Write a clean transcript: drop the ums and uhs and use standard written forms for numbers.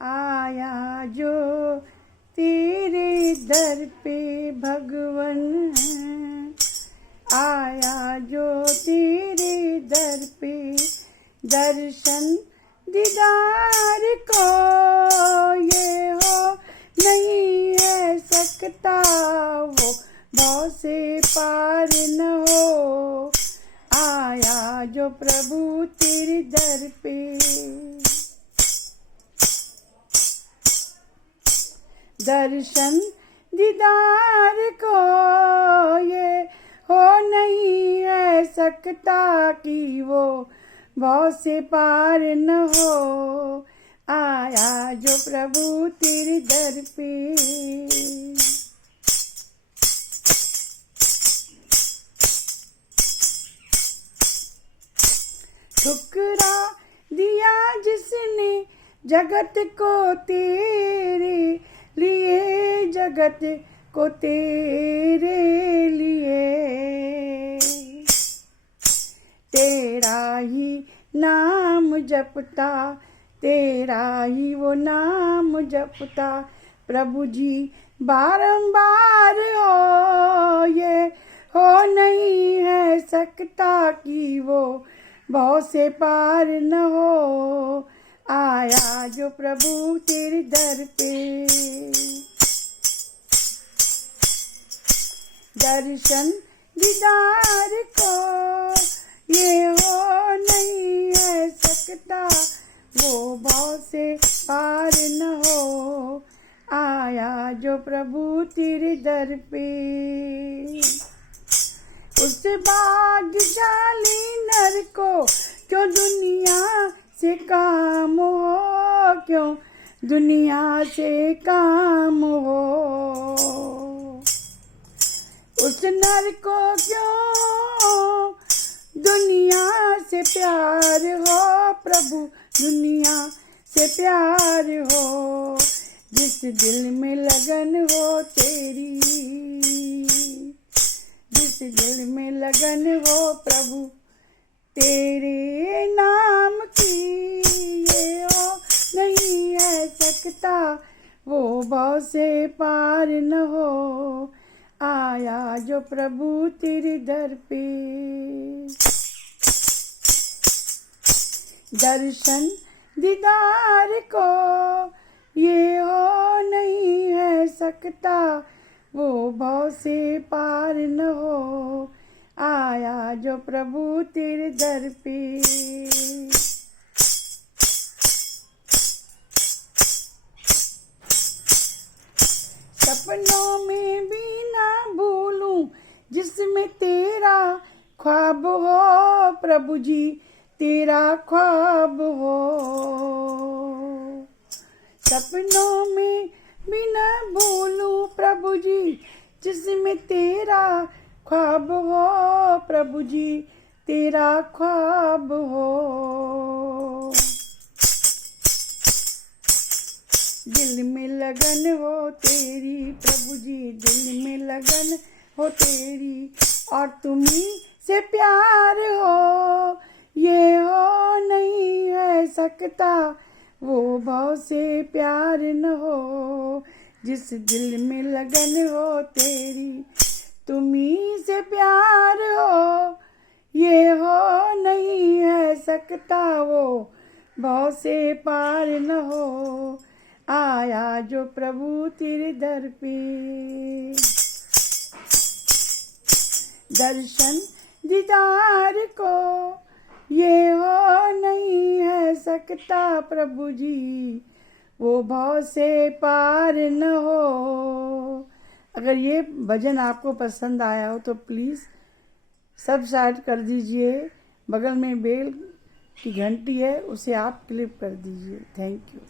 आया जो तेरे दर पे भगवन, आया जो तेरे दर पे दर्शन दीदार को ये हो नहीं है सकता वो भव से पार न हो। आया जो प्रभु तेरे दर पे, दर्शन दीदार को ये हो नहीं है सकता कि वो भव से पार न हो। आया जो प्रभु तेरे दर पे, ठुकरा दिया जिसने जगत को तेरे लिए, जगत को तेरे लिए, तेरा ही नाम जपता, तेरा ही वो नाम जपता प्रभु जी बारंबार हो ये हो नहीं है सकता कि वो भव से पार न हो। आया जो प्रभु तेरे दर पे, दर्शन दीदार को ये हो नहीं है सकता वो भव से पार न हो। आया जो प्रभु तेरे दर पे, उस भाग्यशाली नर को क्यों दुनिया से काम हो, क्यों दुनिया से काम हो। उस नर को क्यों दुनिया से प्यार हो, प्रभु दुनिया से प्यार हो। जिस दिल में लगन हो तेरी, जिस दिल में लगन हो प्रभु तेरे नाम की ये हो नहीं है सकता वो भव से पार न हो। आया जो प्रभु तेरे दर पे, दर्शन दीदार को ये हो नहीं है सकता वो भव से पार न हो। आया जो प्रभु तेरे दर पे, सपनों में भी ना भूलूं जिसमें तेरा ख्वाब हो, प्रभु जी तेरा ख्वाब हो। सपनों में भी न भूलूं प्रभु जी जिसमें तेरा ख्वाब हो, प्रभु जी तेरा ख्वाब हो। दिल में लगन हो तेरी प्रभु जी, दिल में लगन हो तेरी और तुम्ही से प्यार हो ये हो नहीं है सकता वो भव से प्यार न हो। जिस दिल में लगन हो तेरी तुम्ही से प्यार हो ये हो नहीं है सकता वो भव से पार न हो। आया जो प्रभु तेरे दर पे, दर्शन दीदार को ये हो नहीं है सकता प्रभु जी वो भव से पार न हो। अगर ये भजन आपको पसंद आया हो तो प्लीज़ सब्सक्राइब कर दीजिए। बगल में बेल की घंटी है उसे आप क्लिक कर दीजिए। Thank you.